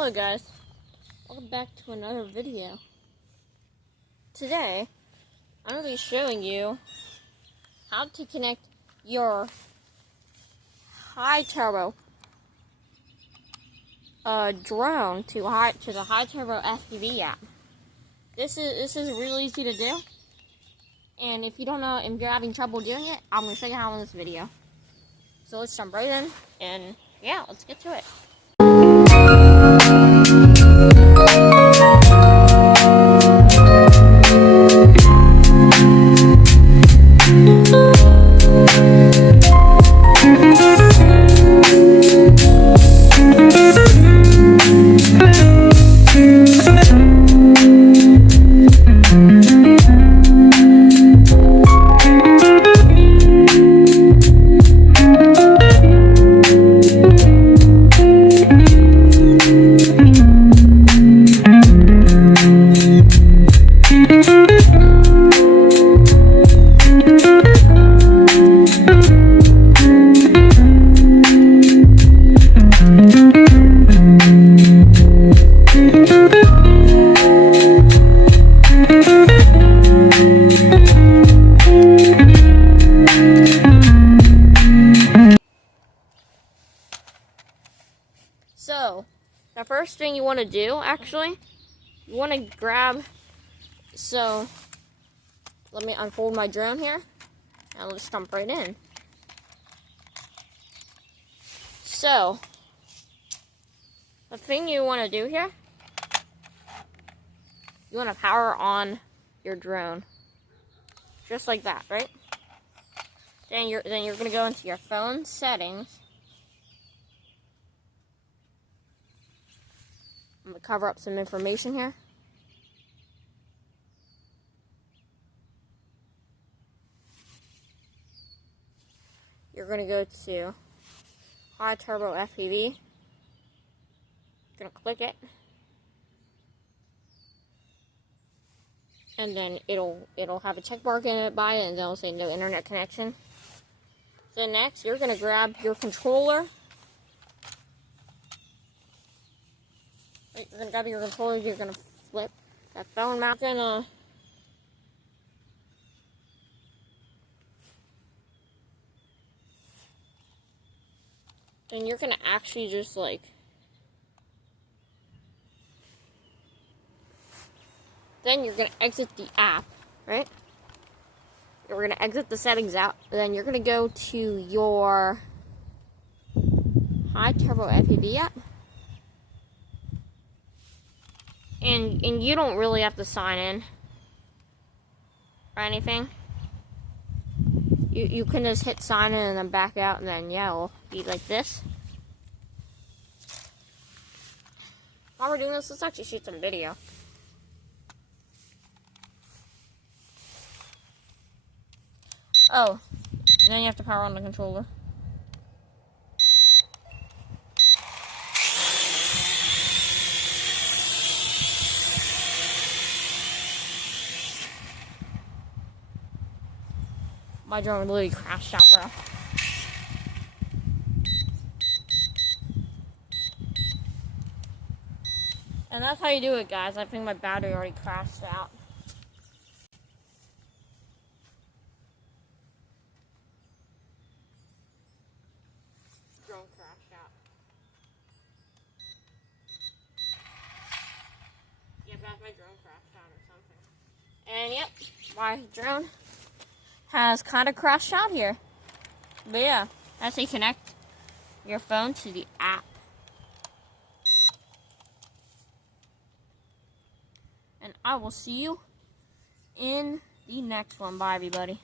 Hello guys, welcome back to another video. Today, I'm going to be showing you how to connect your Hiturbo drone to the Hiturbo FPV app. This is really easy to do, and if you don't know, if you're having trouble doing it, I'm going to show you how in this video. So let's jump right in, and yeah, let's get to it. So, the first thing you want to do, actually, you want to grab, so, let me unfold my drone here, and let's jump right in. So, the thing you want to do here, you want to power on your drone, just like that, right? Then you're going to go into your phone settings. I'm going to cover up some information here. You're going to go to Hiturbo FPV. You're going to click it. And then it'll have a check mark in it by it, and then it'll say no internet connection. So next, you're going to grab your controller. You're going to grab your controller, you're going to flip that phone mount. Then you're going to actually just then you're going to exit the app, right? You're going to exit the settings out, then you're going to go to your Hiturbo FPV app. And you don't really have to sign in or anything. You can just hit sign in and then back out, and then yeah, it'll be like this. While we're doing this, let's actually shoot some video. Oh, and then you have to power on the controller. My drone literally crashed out, bro. And that's how you do it, guys. I think my battery already crashed out. Drone crashed out. Yeah, guys, my drone crashed out or something. And yep, my drone has kind of crashed out here. But yeah, that's how you connect your phone to the app. And I will see you in the next one. Bye, everybody.